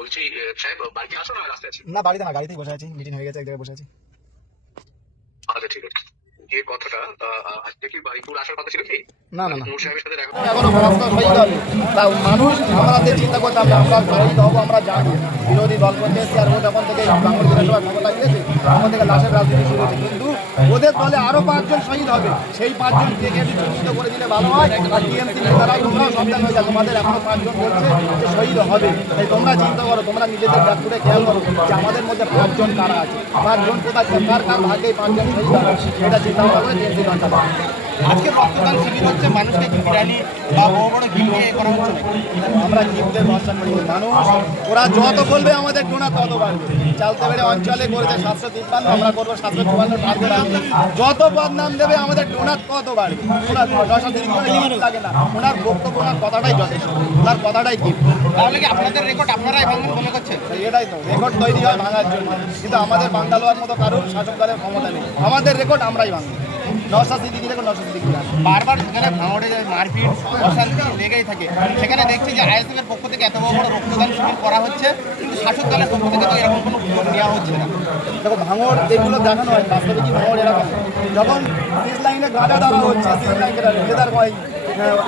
বলছি সাহেব বাড়িতে আসো না রাস্তায় আছি। না বাড়িতে না, গাড়িতেই বসে আছি, মিটিং হয়ে গেছে, এক জায়গায় বসে আছি। আচ্ছা ঠিক আছে। যে কথাটা আজকে কি বাড়িপুর আসার কথা ছিল কি? না না না, নূর সাহেবের সাথে দেখা। এখনো রাস্তা শহীদ হবে। তা মানুষ আমাদের চিন্তা করতাম যে আমরা শহীদ হবো, আমরা জানি বিরোধী দল করতে এসছি, আর ও যখন থেকে বাংলা বিধানসভা ক্ষমতা গিয়েছে তখন থেকে লাশের রাজনীতি শুরু হয়েছে। কিন্তু ওদের দলে আরো 5 জন শহীদ হবে, সেই 5 জন কে চিহ্নিত করে দিলে ভালো হয়। আর টিএমসি নেতারা তোমরাও সাবধান হয়ে যায়, তোমাদের এখনো 5 জন বলছে যে শহীদ হবে। তাই তোমরা চিন্তা করো, তোমরা নিজেদের ব্যাগ করে খেয়াল করো যে আমাদের মধ্যে 5 জন কারা আছে, 5 জন কোথায়, কার কার ভাগ্যে 5 জন শহীদ হবে, সেটা চিন্তা ভাবনা করে টিএমসি দলটা। আজকে রক্তদান শিবির হচ্ছে, মানুষকে বিরিয়ানি বা বড় বড় গিফট নিয়ে করা হচ্ছে না। আমরা গিফটের ভরসা করি। মানুষ ওরা যত বলবে আমাদের ডোনার তত বাড়বে। চালতে বেড়ে অঞ্চলে করেছে 753, আমরা করবো 754 টার্গেট আছে। যত বদনাম দেবে আমাদের ডোনার তত বাড়বে। ওনার দশা দিন করে লিমিট লাগে না, ওনার বক্তব্য, ওনার কথাটাই যথেষ্ট, ওনার কথাটাই গিফট। তাহলে কি আপনাদের রেকর্ড আপনারাই ভাঙবেন মনে করছেন? এটাই তো রেকর্ড তৈরি হয় ভাঙার জন্য, কিন্তু আমাদের বাঙ্গালোয়ার মতো কারোর শাসক দলের ক্ষমতা নেই। আমাদের রেকর্ড আমরাই ভাঙবো। নশা সিদ্দিকি রেকর্ড নশা সিদ্দিকি বারবার সেখানে ভাঙড়ে মারপিট অশান্তি লেগেই থাকে। সেখানে দেখছি যে আইএসএফের পক্ষ থেকে এত বড় বড় রক্তদান শিবির করা হচ্ছে, কিন্তু শাসক দলের পক্ষ থেকে তো এরকম কোনো উদ্যোগ নেওয়া হচ্ছে না। দেখো ভাঙড় এগুলো দেখানো হয়, বাস্তবে কি ভাঙড় এরকম যখন সিজ লাইনে গাঁজা ধরা হচ্ছে, সিজ লাইনে লেদার হয়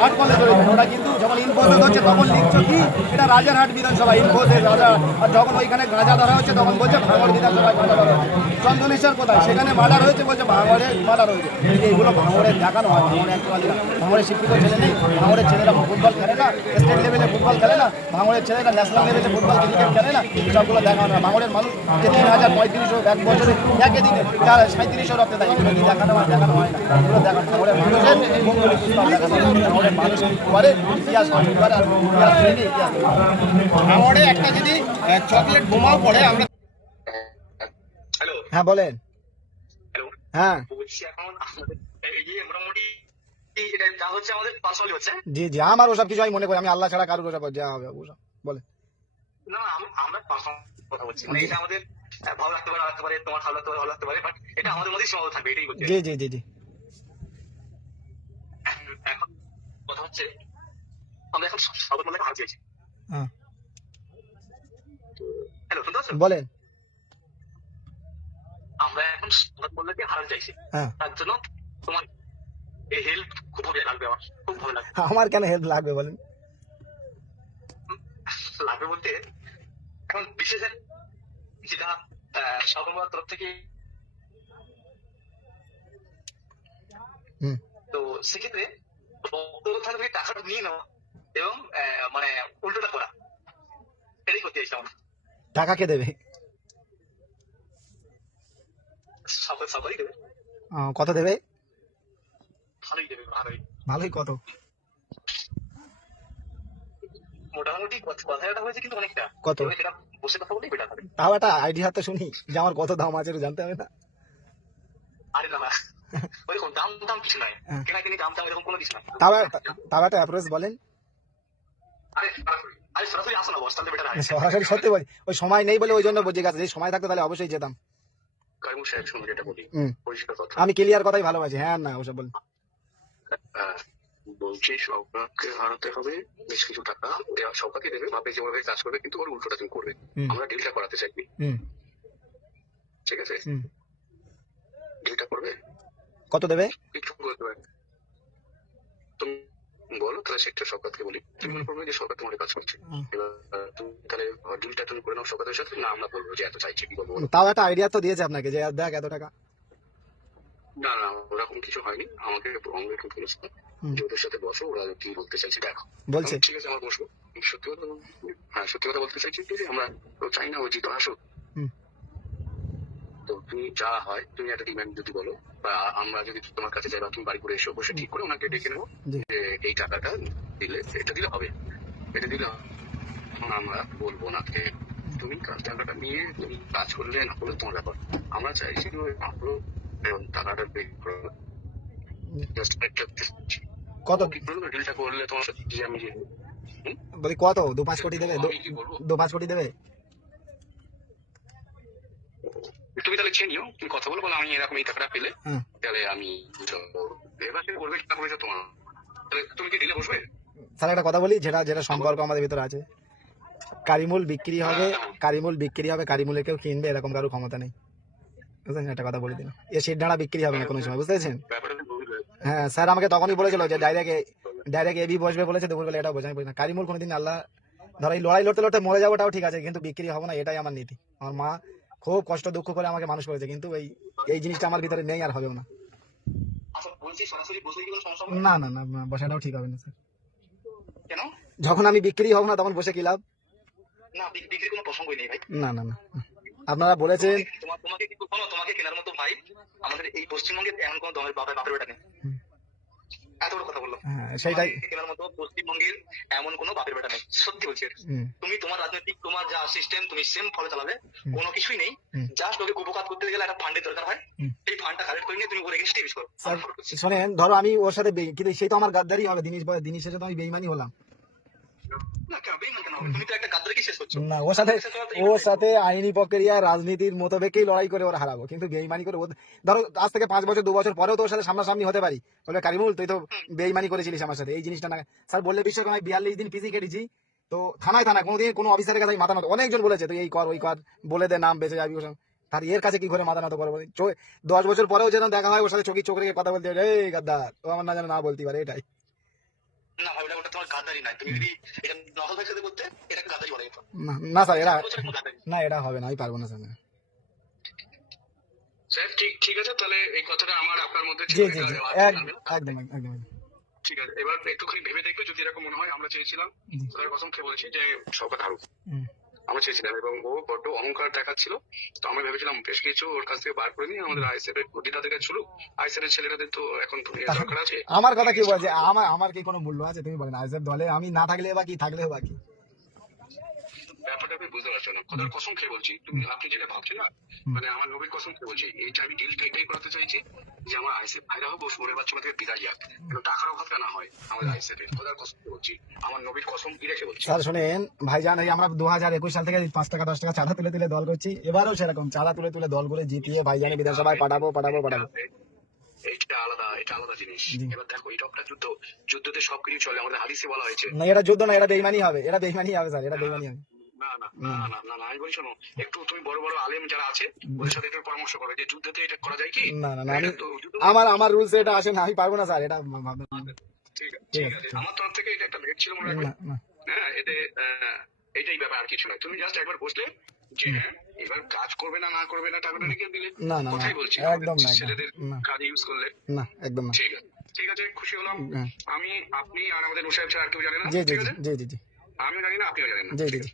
8 কলেজ রয়েছে, ওটা কিন্তু যখন ইনফোসেস হচ্ছে তখন লিখছো কি এটা রাজারহাট বিধানসভা ইনফোসেস রাজা, আর যখন ওইখানে গাঁজা ধরা হচ্ছে তখন বলছে ভাঙড় বিধানসভায় গাঁজা ধরা হচ্ছে। চন্দনেশ্বর কোথায়, সেখানে মার্ডার হয়েছে, বলছে ভাঙড়ে মার্ডার হয়েছে। এইগুলো ভাঙড়ের দেখানো হয়। ভাঙড়ে অ্যাকচুয়ালি না, ভাঙড়ের শিক্ষিত ছেলে নেই, ভাঙড়ের ছেলেরা ফুটবল খেলে না, স্টেট লেভেলে ফুটবল খেলে না, ভাঙড়ের ছেলেরা ন্যাশনাল লেভেলে ফুটবল ক্রিকেট খেলে না, সবগুলো দেখানো হয়। ভাঙড়ের মানুষ যে 3035 এক বছরে এক দিনে যার 3700 রক্তে দেয়, এগুলো কি দেখানো হয়? দেখানো হয় না, এগুলো দেখানো ভাঙড়ের মানুষের মঙ্গলী পুষ্পাল দেখানো হয়। ভাঙড়ের মানুষ করে ইতিহাস নষ্ট করে, আর ইতিহাস মেনে ইতিহাস ভাঙড়ে একটা যদি চকলেট বোমাও পড়ে আমরা। হ্যালো হ্যাঁ বলেন। হ্যালো। হ্যাঁ বলছি এখন আমাদের এই মোটামুটি এটা যা হচ্ছে আমাদের পার্সোনালি হচ্ছে। জি জি, আমার ওসব কিছু আমি মনে করি, আমি আল্লাহ ছাড়া কারোর ওসব যা হবে ওসব বলে। না আমরা পার্সোনাল কথা বলছি, মানে এটা আমাদের ভালো লাগতে পারে, না লাগতে পারে, তোমার ভালো লাগতে পারে, ভালো লাগতে পারে, বাট এটা আমাদের মধ্যেই সীমাবদ্ধ থাকবে, এটাই বলছি। জি জি জি জি। এখন কথা হচ্ছে আমরা এখন সবার মধ্যে হার চেয়েছি। হ্যাঁ হ্যালো, শুনতে পাচ্ছেন? বলেন। আমরা এখন সবার মধ্যে হারাতে চাইছি। হ্যাঁ তার জন্য তোমার এই হেল্প খুব ভালো লাগবে, আমার খুব ভালো লাগবে। আমার কেন হেল্প লাগবে বলেন? লাগবে বলতে এখন বিশেষের যেটা সরকার তরফ থেকে, হুম। তো সেক্ষেত্রে রক্তদান থেকে টাকাটা নিয়ে নেওয়া এবং মানে উল্টোটা করা, এটাই করতে চাইছিলাম। টাকা কে দেবে? সবাই দেবে, কত দেবে? ভালোই দেবে, ভালোই। ভালোই কত? মোটামুটি কথাটা হয়েছে, কিন্তু অনেকটা। কত? এবার সেটা বসে কথা বলেই বেটার হবে। তাও একটা আইডিয়া তো শুনি যে আমার কত দাম আছে, জানতে হবে না? আরে না ওইরকম দাম দাম কিছু নয়, কেনা কিনি দাম দাম এরকম কোনো কিছু নয়। তাও একটা অ্যাপ্রোচ বলেন। আরে আরে সরাসরি আসো না বস, তাহলে বেটার হয়। সরাসরি সত্যি বলি, ওই সময় নেই বলে ওই জন্য বুঝে গেছে, যদি সময় থাকতো তাহলে অবশ্যই যেতাম। কাইমু সাহেব শুনুন, যেটা বলি পরিষ্কার কথা, আমি ক্লিয়ার কথাই ভালোবাসি। হ্যাঁ না ওসব বলেন। বলছি সৌভাগ্যকে হারাতে হবে বেশ কিছু টাকা দেওয়া, সৌভাগ্য দেবে, ভাবে যেভাবে কাজ করবে, কিন্তু ওর উল্টোটা তুমি করবে। আমরা ডিলটা করাতে চাই, ঠিক আছে? ডিলটা করবে। কত দেবে? কিছু বলতে পারে তুমি বলো, তাহলে সেটা সৌভাগ্যকে বলি। তুমি মনে করবে যে সরকার তোমার কাজ করছে, এবার তুমি তাহলে ডিলটা তুমি করে নাও সৌভাগ্যের সাথে, না আমরা বলবো যে এত চাইছি, কি বলবো? তাও একটা আইডিয়া তো দিয়েছে আপনাকে যে দেখ এত টাকা। না না ওরকম কিছু হয়নি, আমাকে অঙ্গে একটু বলেছিল যে ওদের সাথে বসো, ওরা কি বলতে চাইছে দেখো। বলছে ঠিক আছে, আমরা বসবো। সত্যি কথা হ্যাঁ, সত্যি কথা বলতে চাইছি যে আমরা তো চাই না ও জিতো আসুক। তো তুমি যা হয় তুমি একটা ডিমান্ড যদি বলো, বা আমরা যদি তোমার কাছে যাই, বা তুমি বাড়ি করে এসে বসে ঠিক করে ওনাকে ডেকে নেবো যে এই টাকাটা দিলে, এটা দিলে হবে, এটা দিলে আমরা বলবো ওনাকে তুমি টাকাটা নিয়ে তুমি কাজ করলে না করলে তোমার ব্যাপার। আমরা চাইছি টাকাটা পে করো। কত ডিলটা করলে তোমার সাথে আমি বলি, কত 2-5 কোটি দেবে? 2-5 কোটি দেবে? তুমি তাহলে চেয়ে নিও, তুমি কথা বলো, বলো আমি এরকম এই টাকাটা পেলে তাহলে আমি এবার করবে, টাকা পয়সা তোমার। তাহলে তুমি কি ডিলে বসবে? স্যার একটা কথা বলি, যেটা যেটা সম্পর্ক আমাদের ভিতরে আছে, কারিমুল বিক্রি হবে, কারিমুল বিক্রি হবে, কারিমুলের কেউ কিনবে এরকম কারো ক্ষমতা নেই, বুঝলেন? একটা কথা বলে দিন, এ সিটঢাড়া বিক্রি হবে না কোনো সময়, বুঝতে পেরেছেন? ব্যাপারটা তুমি বুঝলে। হ্যাঁ স্যার আমাকে তখনই বলেছিল যে ডাইরেক্ট এবি বসবে বলেছে, দুপুরবেলা এটাও বোঝাই বলি না। কারিমুল কোনোদিন আল্লাহ ধরো এই লড়াই লড়তে লড়তে মরে যাবোটাও ঠিক আছে, কিন্তু বিক্রি হবো না, এটাই আমার নীতি। আমার মা খুব কষ্ট দুঃখ করে আমাকে মানুষ করেছে, কিন্তু এই জিনিসটা আমার ভিতরে নেই আর হবেও না। আচ্ছা বলছি সরাসরি বসলে কি কোনো সমস্যা হবে? না না না না, বসাটাও ঠিক হবে না স্যার। কেন? যখন আমি বিক্রি হব না তখন বসে কি লাভ? না বিক্রির কোনো প্রসঙ্গই নেই ভাই। না না না, আপনারা বলেছেন। তোমাকে কিন্তু কোনো তোমাকে কেনার মতো ভাই আমাদের এই পশ্চিমবঙ্গে এমন কোনো দমের বাপের বেটা নেই। হুম। এত বড় কথা বললাম। হ্যাঁ সেইটাই। তোমাকে কেনার মতো পশ্চিমবঙ্গের এমন কোনো বাপের বেটা নেই, সত্যি বলছি এটা। হুম, তুমি তোমার রাজনৈতিক তোমার যা সিস্টেম তুমি সেম ফলো চালাবে, কোনো কিছুই নেই। হুম। জাস্ট ওকে উপকার করতে গেলে একটা ফান্ডের দরকার হয়, হুম। এই ফান্ডটা কালেক্ট করে নিয়ে তুমি ওর এগেইনস্টে ইউজ করো। স্যার শোনেন, ধরো আমি ওর সাথে কিন্তু সেই তো আমার গাদ্দারি হবে, দিনের শেষে তো আমি বেইমানি হলাম না কেন বেইমান কেন হবে? তুমি তো একটা গাদ্দারিকে শেষ করছো। না। ওর সাথে আইনি প্রক্রিয়া রাজনীতির মোতাবেকই লড়াই করে ওরা হারাবো, কিন্তু বেইমানি করে ধরো আজ থেকে 5 বছর 2 বছর পরেও তো ওর সাথে সামনাসামনি হতে পারি, বলবে কারিমুল তুই তো বেইমানি করেছিলিস আমার সাথে, এই জিনিসটা না। স্যার বললে বিশ্বাস করে আমি 42 দিন পিজি কেটেছি, তো থানায় কোনোদিন কোনো অফিসারের কাছে আমি মাথা নত, অনেকজন বলেছে তুই এই কর ওই কর, বলে দে নাম বেঁচে যাবি, তার এর কাছে কি করে মাথা নত করবো? 10 বছর পরেও যেন দেখা হয় ওর সাথে চোখ রেখে কথা বলতে হবে, এই গাদ্দার ও আমার না যেন না বলতে পারে, এটাই। না ভাই ওটা তোমার গাদ্দারি নাই, তুমি যদি এটা নকল ভাইয়ের সাথে করতে এটা গাদ্দারি বলা যেত। না না স্যার, এরা গাদ্দারি না, এটা হবে না, আমি পারবো না স্যার। স্যার ঠিক আছে, তাহলে এই কথাটা আমার আপনার মধ্যে জি জি জি, একদম একদম। ঠিক আছে, এবার একটুখানি ভেবে দেখবে যদি এরকম মনে হয়। আমরা চেয়েছিলাম, তার কসম খেয়ে বলেছি যে সৌগত হারুক, হুম। আমরা চেয়েছিলাম, এবং ও বড্ড অহংকার দেখাচ্ছিল। তো আমরা ভেবেছিলাম বেশ কিছু ওর কাছ থেকে বার করে নিয়ে আমাদের আইএসএফ এর গদিটাদের কাছে ছিল। আইএসএফ এর ছেলেদের তো এখন দরকার আছে। আমার কথা কি বলছে, আমার কি কোনো মূল্য আছে? তুমি বলেন, আইএসএফ দলে আমি না থাকলে বা কি, থাকলেও বাকি ব্যাপারটা আমি বুঝতে পারছো না, খোদার কসম খেয়ে বলছি। আপনি যেটা ভাবছেন না, মানে আমার নবীর কসম খেয়ে বলছি, এইটা আমি ডিলটা এটাই করাতে চাইছি যে আমার আইএসএফ ভাইরা হোক, ওরে বাচ্চা থেকে বিদায় যাক, কিন্তু টাকার অভাবটা না হয় আমাদের আইএসএফ এর। খোদার কসম খেয়ে বলছি, আমার নবীর কসম কি রেখে বলছি। স্যার শোনেন ভাইজান, এই আমরা 2021 সাল থেকে 5 টাকা 10 টাকা চাঁদা তুলে দল করছি, এবারও সেরকম চাঁদা তুলে দল করে জিতিয়ে ভাইজানের বিধানসভায় পাঠাবো। এটা আলাদা জিনিস। এবার দেখো এটা একটা যুদ্ধতে সবকিছু চলে, আমাদের হাদিসে বলা হয়েছে। না এটা যুদ্ধ না, এটা বেইমানি হবে, স্যার, এটা বেইমানি হবে। না আমি বলছি শোনো, একটু তুমি বড় বড় আলেম যারা আছে ওদের সাথে একটু পরামর্শ করবে যে যুদ্ধতে এটা করা যায় কি। না আমার রুলস এটা আসে না, আমি পারবো না স্যার, এটা ঠিক আছে, আমার তরফ থেকে এটা একটা ভেট ছিল মনে রাখবে। হ্যাঁ এটাই ব্যাপার, আর কিছু নয়। তুমি জাস্ট একবার বসলে যে এবার কাজ করবে না করবে না টাকাটা রেখে দিলে, কথাই বলছি, একদম না, ছেলেদের কাজে ইউজ করলে না, একদম না। ঠিক আছে, খুশি হলাম। আপনি আর আমাদের মুসাহেব ছাড়া আর কেউ জানে না। জি জি ঠিক আছে, জি জি জি আমিও জানি না, আপনিও জানেন না। জি জি জি।